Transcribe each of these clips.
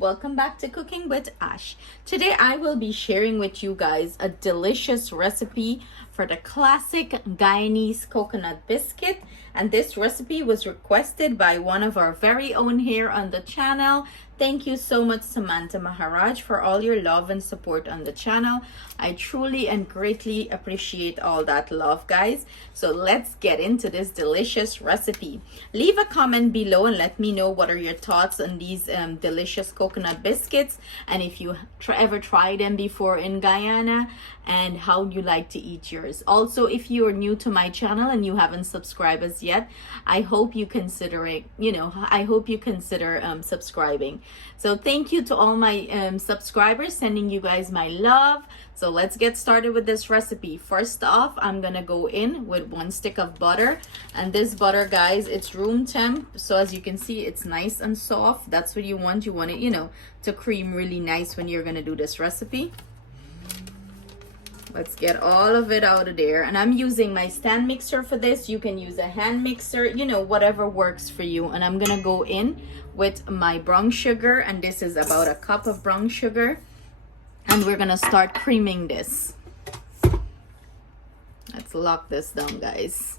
welcome back to Cooking with Ash. Today I will be sharing with you guys a delicious recipe for the classic Guyanese coconut biscuit, and this recipe was requested by one of our very own here on the channel. Thank you so much, Samantha Maharaj, for all your love and support on the channel. I truly and greatly appreciate all that love, guys. So let's get into this delicious recipe. Leave a comment below and let me know what are your thoughts on these delicious coconut biscuits, and if you ever tried them before in Guyana, and how you like to eat yours. Also, if you are new to my channel and you haven't subscribed as yet, I hope you consider it, I hope you consider subscribing. So thank you to all my subscribers, sending you guys my love. So let's get started with this recipe. First off, I'm gonna go in with 1 stick of butter, and this butter, guys, it's room temp, so as you can see, it's nice and soft. That's what you want it, to cream really nice when you're gonna do this recipe. Let's get all of it out of there. And I'm using my stand mixer for this. You can use a hand mixer, whatever works for you. And I'm gonna go in with my brown sugar, and this is about a cup of brown sugar, and we're gonna start creaming this. Let's lock this down, guys.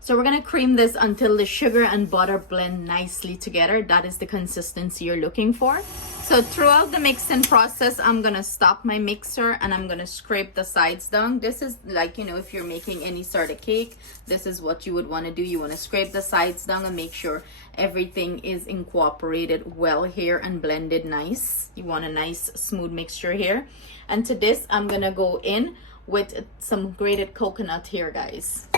So we're gonna cream this until the sugar and butter blend nicely together. That is the consistency you're looking for. So throughout the mixing process, I'm gonna stop my mixer and I'm gonna scrape the sides down. This is like, if you're making any sort of cake, this is what you would wanna do. You wanna scrape the sides down and make sure everything is incorporated well here and blended nice. You want a nice smooth mixture here. And to this, I'm gonna go in with some grated coconut here, guys.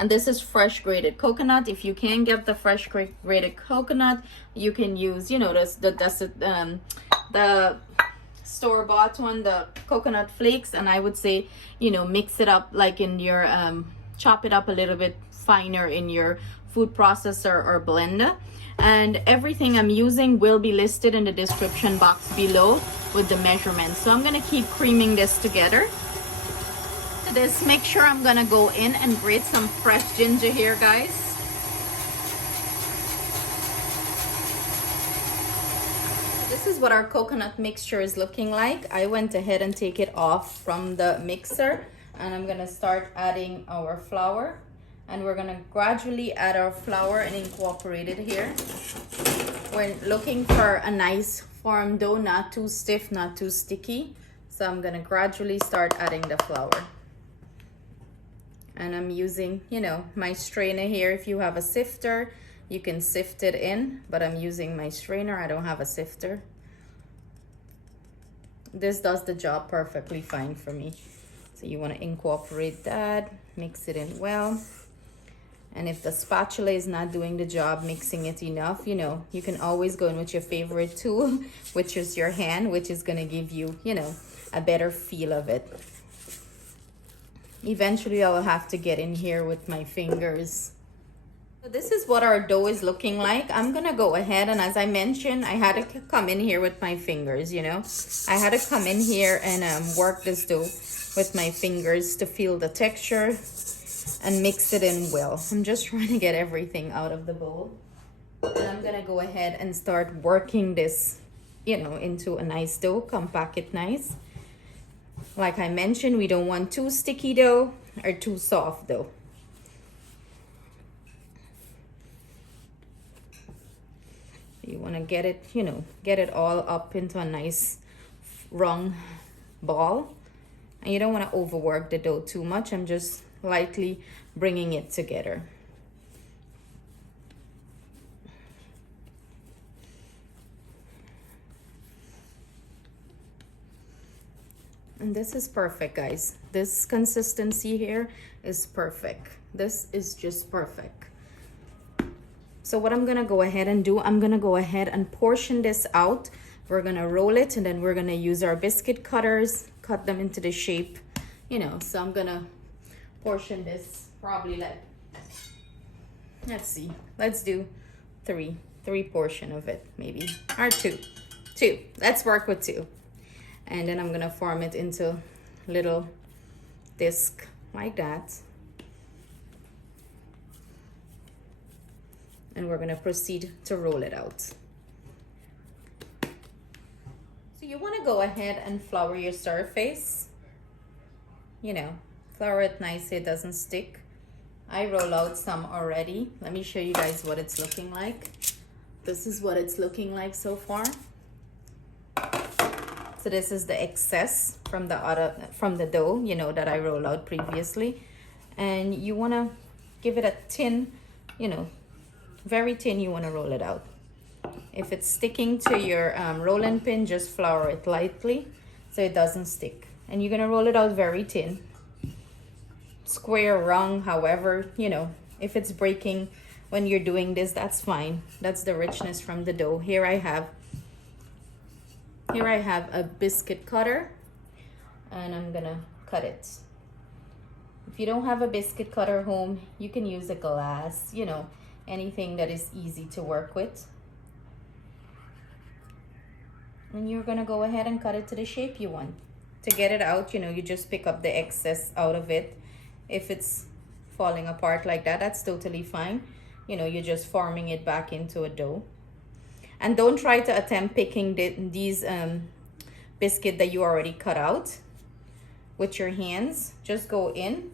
And this is fresh grated coconut. If you can't get the fresh grated coconut, you can use, the store-bought one, the coconut flakes. And I would say, mix it up like in your, chop it up a little bit finer in your food processor or blender. And everything I'm using will be listed in the description box below with the measurements. So I'm gonna keep creaming this together. This, make sure I'm gonna go in and grate some fresh ginger here, guys. This is what our coconut mixture is looking like. I went ahead and take it off from the mixer, and I'm gonna start adding our flour, and we're gonna gradually add our flour and incorporate it here. We're looking for a nice firm dough, not too stiff, not too sticky. So I'm gonna gradually start adding the flour. And I'm using, my strainer here. If you have a sifter, you can sift it in, but I'm using my strainer. I don't have a sifter. This does the job perfectly fine for me. So you want to incorporate that, mix it in well. And if the spatula is not doing the job mixing it enough, you can always go in with your favorite tool, which is your hand, which is going to give you, a better feel of it. Eventually I'll have to get in here with my fingers. So this is what our dough is looking like. I'm gonna go ahead, and as I mentioned, I had to come in here with my fingers, I had to come in here and work this dough with my fingers to feel the texture and mix it in well. I'm just trying to get everything out of the bowl. And I'm gonna go ahead and start working this, into a nice dough, compact it nice. Like I mentioned, we don't want too sticky dough or too soft dough. You want to get it, get it all up into a nice round ball. And you don't want to overwork the dough too much. I'm just lightly bringing it together. And this is perfect, guys. This consistency here is perfect. This is just perfect. So what I'm gonna go ahead and do, I'm gonna go ahead and portion this out. We're gonna roll it, and then we're gonna use our biscuit cutters, cut them into the shape, So I'm gonna portion this probably like, let's see, let's do three portion of it, maybe, or two. Let's work with 2. And then I'm gonna form it into little disc like that. And we're gonna proceed to roll it out. you want to go ahead and flour your surface. You know, flour it nicely, it doesn't stick. I roll out some already. Let me show you guys what it's looking like. This is what it's looking like so far. So this is the excess from the dough, you know, that I rolled out previously. And you want to give it a thin, you know, very thin, you want to roll it out. If it's sticking to your rolling pin, just flour it lightly so it doesn't stick. And you're going to roll it out very thin. Square, round, however, you know, if it's breaking when you're doing this, that's fine. That's the richness from the dough. Here I have a biscuit cutter and I'm gonna cut it. If you don't have a biscuit cutter home, you can use a glass, you know, anything that is easy to work with. And you're gonna go ahead and cut it to the shape you want. To get it out, you know, you just pick up the excess out of it. If it's falling apart like that, that's totally fine. You know, you're just forming it back into a dough. And don't try to attempt picking these biscuit that you already cut out with your hands. Just go in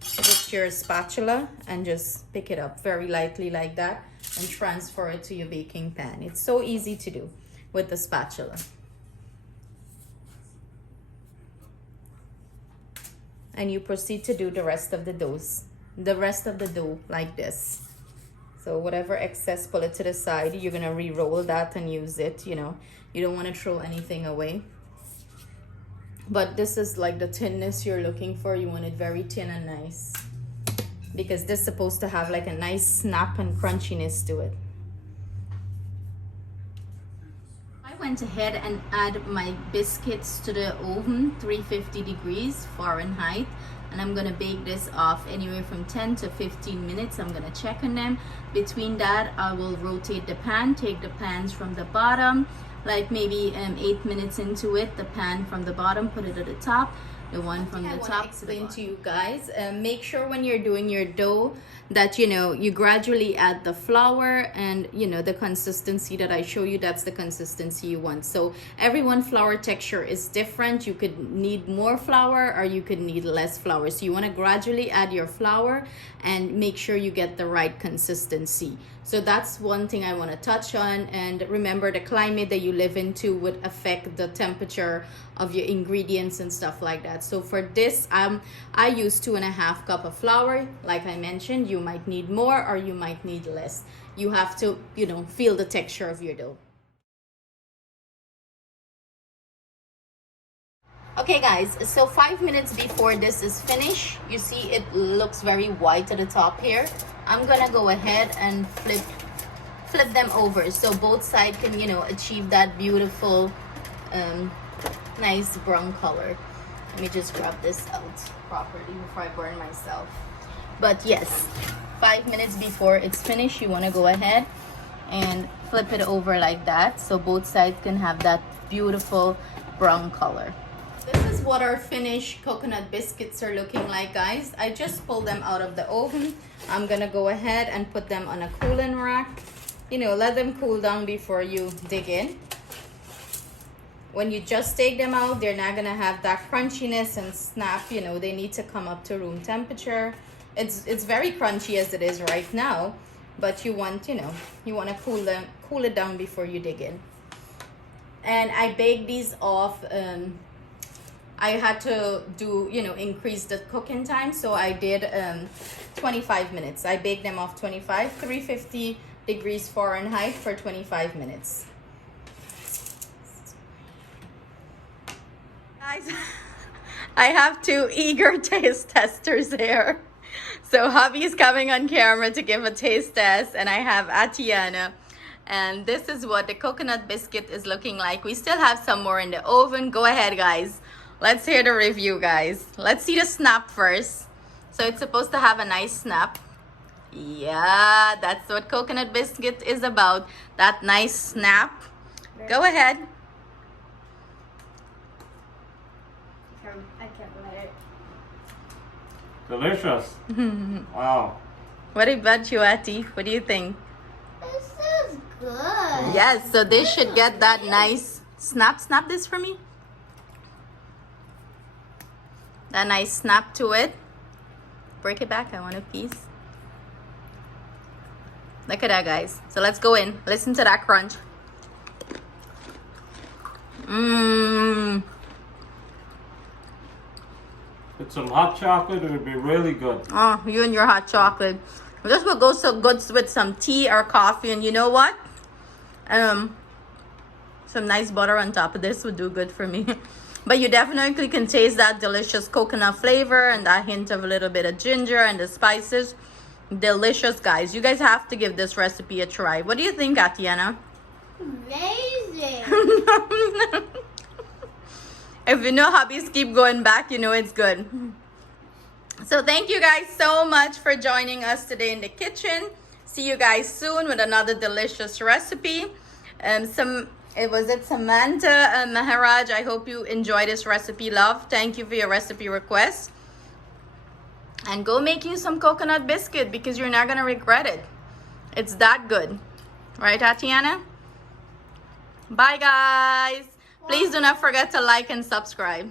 with your spatula and just pick it up very lightly like that and transfer it to your baking pan. It's so easy to do with the spatula. And you proceed to do the rest of the dough like this. So whatever excess, pull it to the side. You're gonna re-roll that and use it, you know. You don't wanna throw anything away. But this is like the thinness you're looking for. You want it very thin and nice. Because this is supposed to have like a nice snap and crunchiness to it. I went ahead and add my biscuits to the oven, 350 degrees Fahrenheit. And I'm gonna bake this off anywhere from 10 to 15 minutes. I'm gonna check on them. Between that, I will rotate the pan, take the pans from the bottom, like maybe 8 minutes into it, the pan from the bottom, put it at the top, the one from the top. Explain to you guys, make sure when you're doing your dough that, you know, you gradually add the flour and, you know, the consistency that I show you, that's the consistency you want. So everyone's flour texture is different. You could need more flour or you could need less flour. So you want to gradually add your flour and make sure you get the right consistency. So that's one thing I want to touch on. And remember, the climate that you live into would affect the temperature of your ingredients and stuff like that. So for this, I use 2.5 cups of flour. Like I mentioned, you might need more or you might need less. You have to, you know, feel the texture of your dough. Okay guys, so 5 minutes before this is finished, you see it looks very white at the top here. I'm gonna go ahead and flip them over so both sides can, you know, achieve that beautiful nice brown color. Let me just grab this out properly before I burn myself. But yes, 5 minutes before it's finished, you want to go ahead and flip it over like that so both sides can have that beautiful brown color. This is what our finished coconut biscuits are looking like, guys. I just pulled them out of the oven. I'm gonna go ahead and put them on a cooling rack. You know, let them cool down before you dig in. When you just take them out, they're not gonna have that crunchiness and snap. You know, they need to come up to room temperature. It's very crunchy as it is right now, but you want, you know, you want to cool it down before you dig in. And I baked these off. I had to do, you know, increase the cooking time, so I did 25 minutes. I baked them off 350 degrees Fahrenheit for 25 minutes. Guys, I have two eager taste testers here. So hubby's coming on camera to give a taste test, and I have Atiana. And this is what the coconut biscuit is looking like. We still have some more in the oven. Go ahead, guys. Let's hear the review, guys. Let's see the snap first. So it's supposed to have a nice snap. Yeah, that's what coconut biscuit is about. That nice snap. Go ahead. I can't let it. Delicious. Wow. What about you, Ati? What do you think? This is good. Yes, so this should get that nice snap this for me. Then I snap to it. Break it back. I want a piece. Look at that, guys. So let's go in. Listen to that crunch. Mmm. With some hot chocolate, it would be really good. Oh, you and your hot chocolate. This would go so good with some tea or coffee. And you know what? Some nice butter on top of this would do good for me. But you definitely can taste that delicious coconut flavor and that hint of a little bit of ginger and the spices. Delicious, guys. You guys have to give this recipe a try. What do you think, Atiana? Amazing. If you know hubbies keep going back, you know it's good. So thank you guys so much for joining us today in the kitchen. See you guys soon with another delicious recipe. Was it Samantha Maharaj? I hope you enjoy this recipe, love. Thank you for your recipe request. And go make you some coconut biscuit because you're not gonna regret it. It's that good. Right, Tatiana? Bye, guys. Please do not forget to like and subscribe.